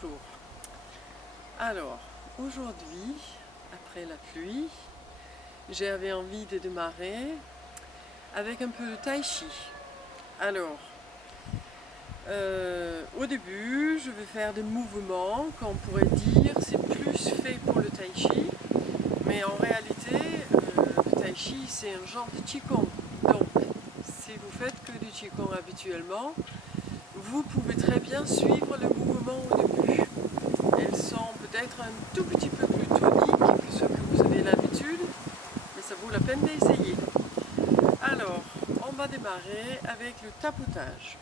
Bonjour. Alors, aujourd'hui, après la pluie, j'avais envie de démarrer avec un peu de tai chi. Alors, au début, je vais faire des mouvements qu'on pourrait dire c'est plus fait pour le tai chi, mais en réalité, le tai chi c'est un genre de qigong. Donc, si vous faites que du qigong habituellement, vous pouvez très bien suivre le mouvement au début. Elles sont peut-être un tout petit peu plus toniques que ce que vous avez l'habitude, mais ça vaut la peine d'essayer. Alors, on va démarrer avec le tapotage.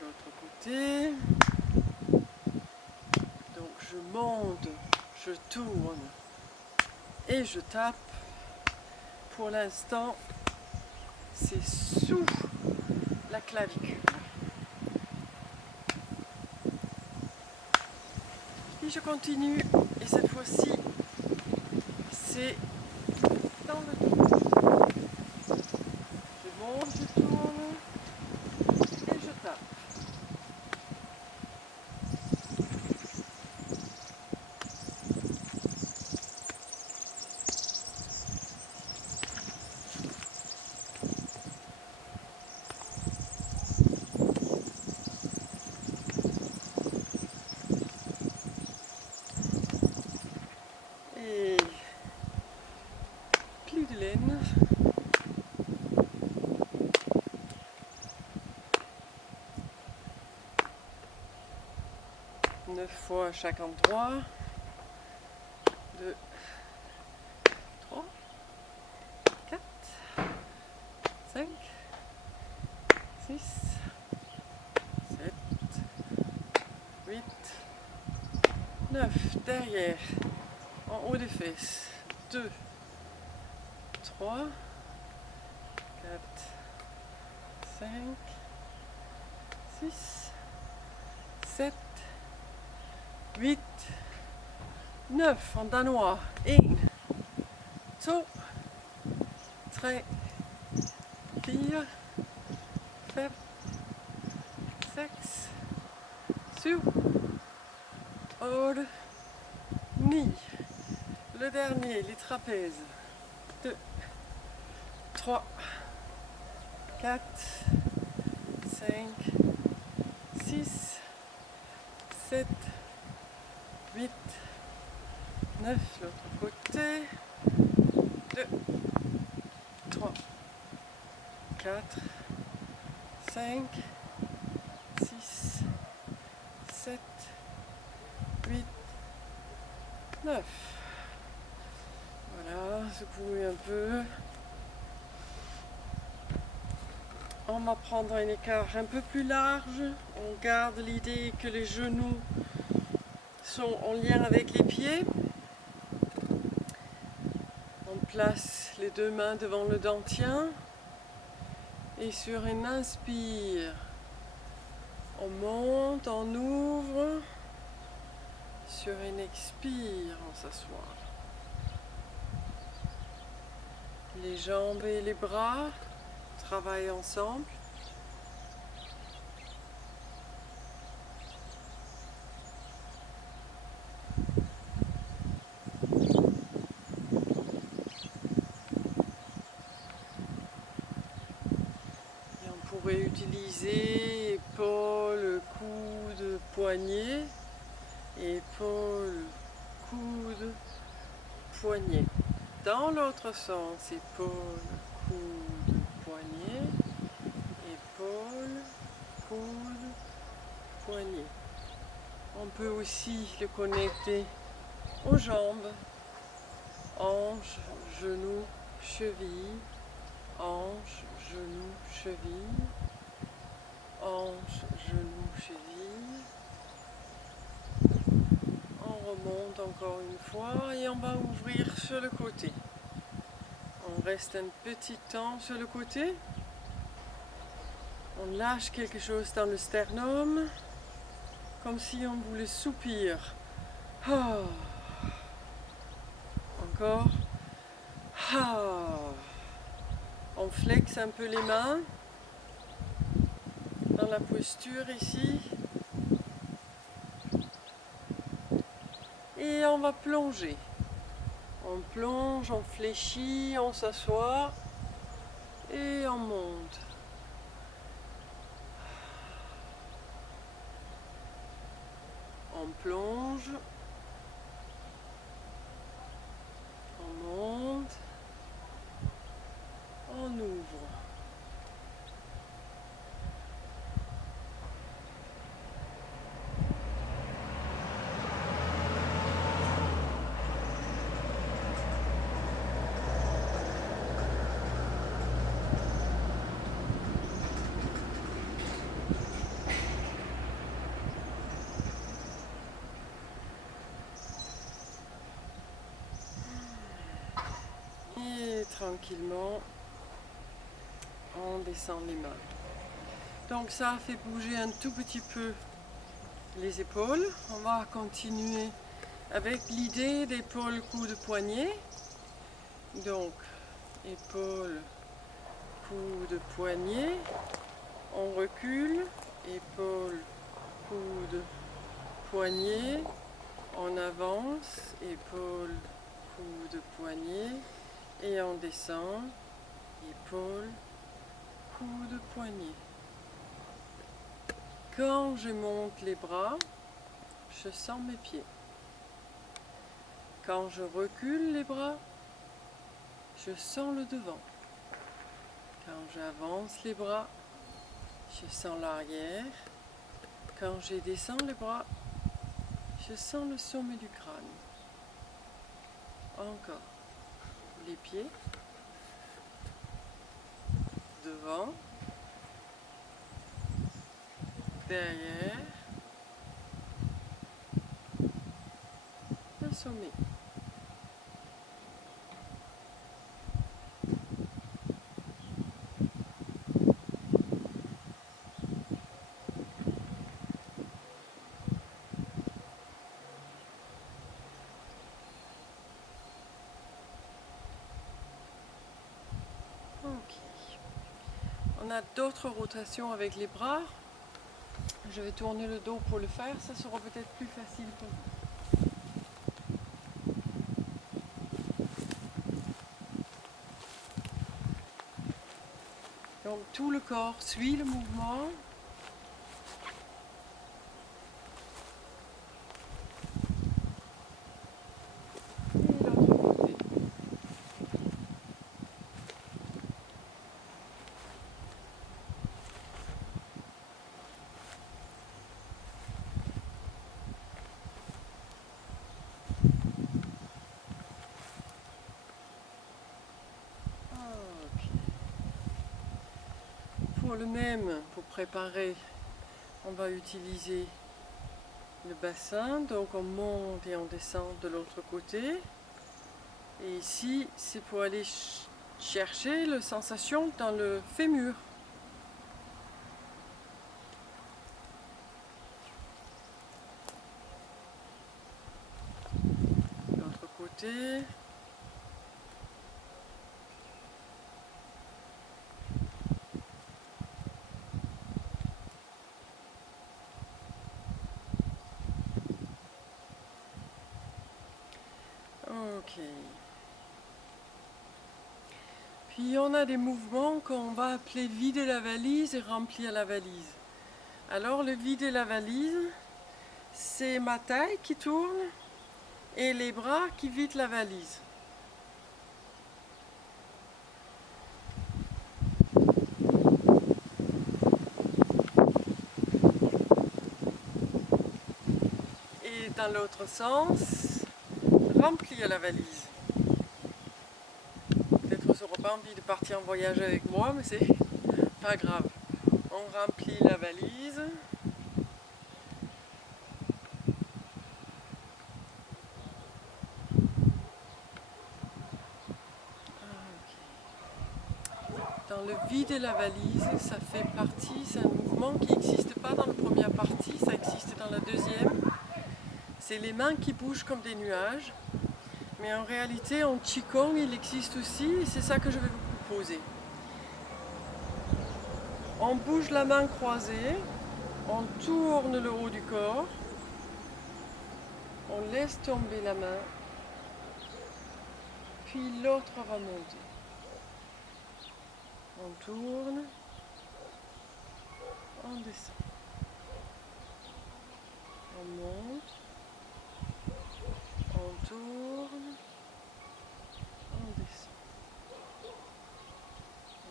L'autre côté. Donc je monte, je tourne et je tape. Pour l'instant, c'est sous la clavicule. Et je continue, et cette fois-ci, c'est dans le dos. Je monte, je tourne et je tape. Et plus de laine. Neuf fois à chaque endroit. 2, 3, 4, 5, 6, 7, 8, 9. Derrière, en haut des fesses. 2, 3, 4, 5, 6, 7, 8, 9 en danois. 1, 2, 3, 4, 5, 6, 7, 8, 9. Le dernier, les trapèzes. 2, 3, 4, 5, 6, 7, 8, 9. L'autre côté. 2, 3, 4, 5, 6, 7, 8, 9. Voilà, secouez un peu. On va prendre un écart un peu plus large. On garde l'idée que les genoux sont en lien avec les pieds. On place les deux mains devant le dentien. Et sur une inspire, on monte, on ouvre. Sur une expire, on s'assoit. Les jambes et les bras travaillent ensemble. Et on pourrait utiliser épaules, coudes, poignets. Épaules, coudes, poignets. Dans l'autre sens, épaules, coudes, poignets. Épaules, coudes, poignets. On peut aussi le connecter aux jambes. Hanches, genoux, cheville. Hanches, genoux, cheville. Hanches, genoux, cheville. On remonte encore une fois et on va ouvrir sur le côté. On reste un petit temps sur le côté. On lâche quelque chose dans le sternum. comme si on voulait soupir. Ah. Encore. Ah. On flexe un peu les mains dans la posture ici. Et on va plonger. On plonge, on fléchit, on s'assoit et on monte. On plonge, on monte, on ouvre. Et tranquillement, on descend les mains. Donc ça fait bouger un tout petit peu les épaules. On va continuer avec l'idée d'épaule, coude, poignet. Donc, épaule, coude, poignet. On recule, épaule, coude, poignet. On avance, épaule, coude, poignet. Et on descend, épaule, coude, poignet. Quand je monte les bras, je sens mes pieds. Quand je recule les bras, je sens le devant. Quand j'avance les bras, je sens l'arrière. Quand je descends les bras, je sens le sommet du crâne. Encore. Les pieds. Devant. Derrière. Le sommet. On a d'autres rotations avec les bras. Je vais tourner le dos pour le faire, ça sera peut-être plus facile pour vous. Donc tout le corps suit le mouvement. Et l'autre côté. Pour le même, pour préparer, on va utiliser le bassin, donc on monte et on descend de l'autre côté. Et ici, c'est pour aller chercher la sensation dans le fémur. L'autre côté. Ok. Puis on a des mouvements qu'on va appeler vider la valise et remplir la valise. Alors le vider la valise, c'est ma taille qui tourne et les bras qui vident la valise. Et dans l'autre sens, remplir la valise. Peut-être que vous n'aurez pas envie de partir en voyage avec moi, mais c'est pas grave. On remplit la valise. Dans le vider la valise, ça fait partie, c'est un mouvement qui n'existe pas dans la première partie, ça existe dans dans la deuxième, c'est les mains qui bougent comme des nuages. Mais en réalité, en Qigong, il existe aussi, et c'est ça que je vais vous proposer. On bouge la main croisée, on tourne le haut du corps, on laisse tomber la main, puis l'autre va monter. On tourne, on descend. On monte, on tourne, on descend.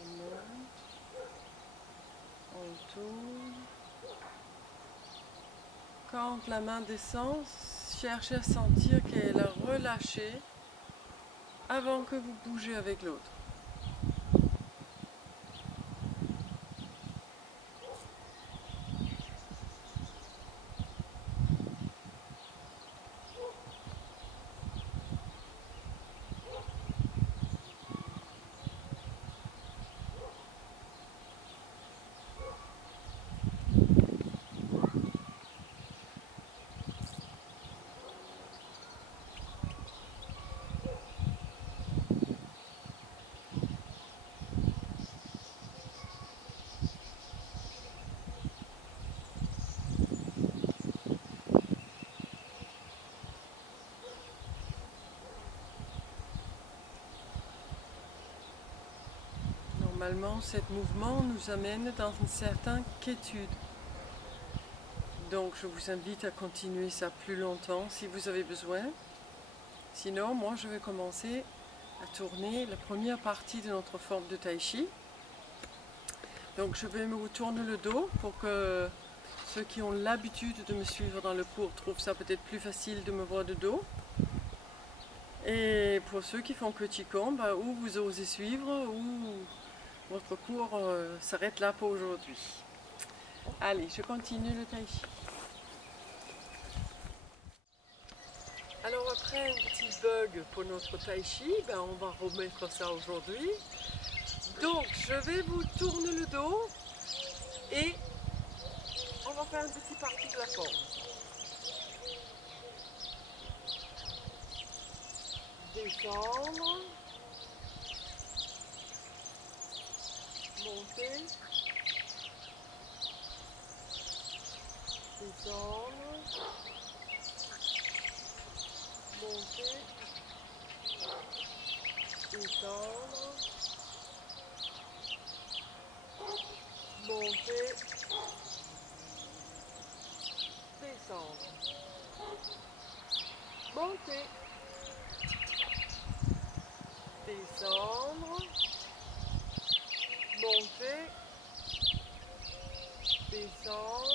On monte, on tourne. Quand la main descend, cherchez à sentir qu'elle a relâché avant que vous bougez avec l'autre. Normalement, ce mouvement nous amène dans une certaine quiétude. Donc, je vous invite à continuer ça plus longtemps si vous avez besoin. Sinon, moi, je vais commencer à tourner la première partie de notre forme de Tai Chi. Donc, je vais me tourner le dos pour que ceux qui ont l'habitude de me suivre dans le cours trouvent ça peut-être plus facile de me voir de dos. Et pour ceux qui font que Qigong, ou vous osez suivre, ou votre cours s'arrête là pour aujourd'hui. Allez, je continue le Tai Chi. Alors après un petit bug pour notre Tai Chi, on va remettre ça aujourd'hui. Donc je vais vous tourner le dos et on va faire une petite partie de la forme. Descendre, monter, descendre, monter, descendre, monter, descendre, monter, descendre, monter, descendre,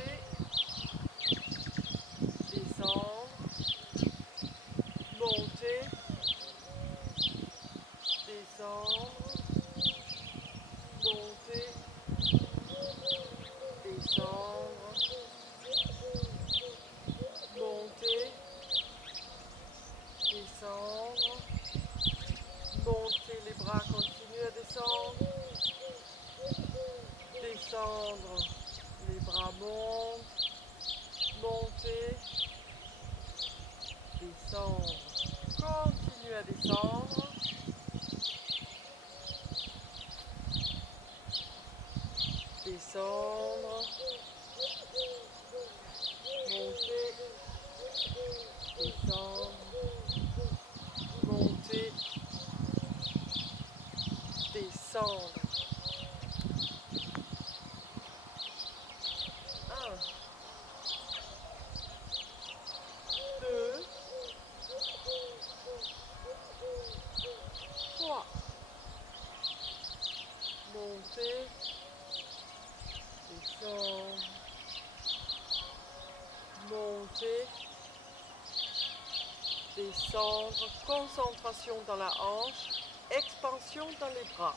monter, descendre, monter, descendre, monter, descendre, monter, descendre, monter, les bras continuent à descendre, descendre, les bras montent, monter, descendre, continue à descendre, descendre, monter, descendre, monter, descendre. 1, 2, 3. Monter, descendre, monter, descendre, concentration dans la hanche, expansion dans les bras.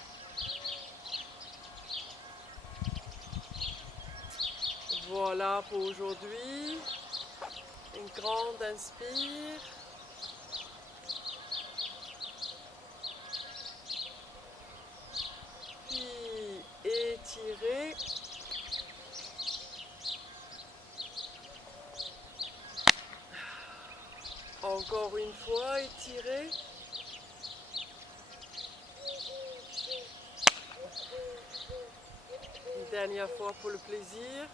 Voilà pour aujourd'hui. Une grande inspire. Puis étirer. Encore une fois, étirer. Une dernière fois pour le plaisir.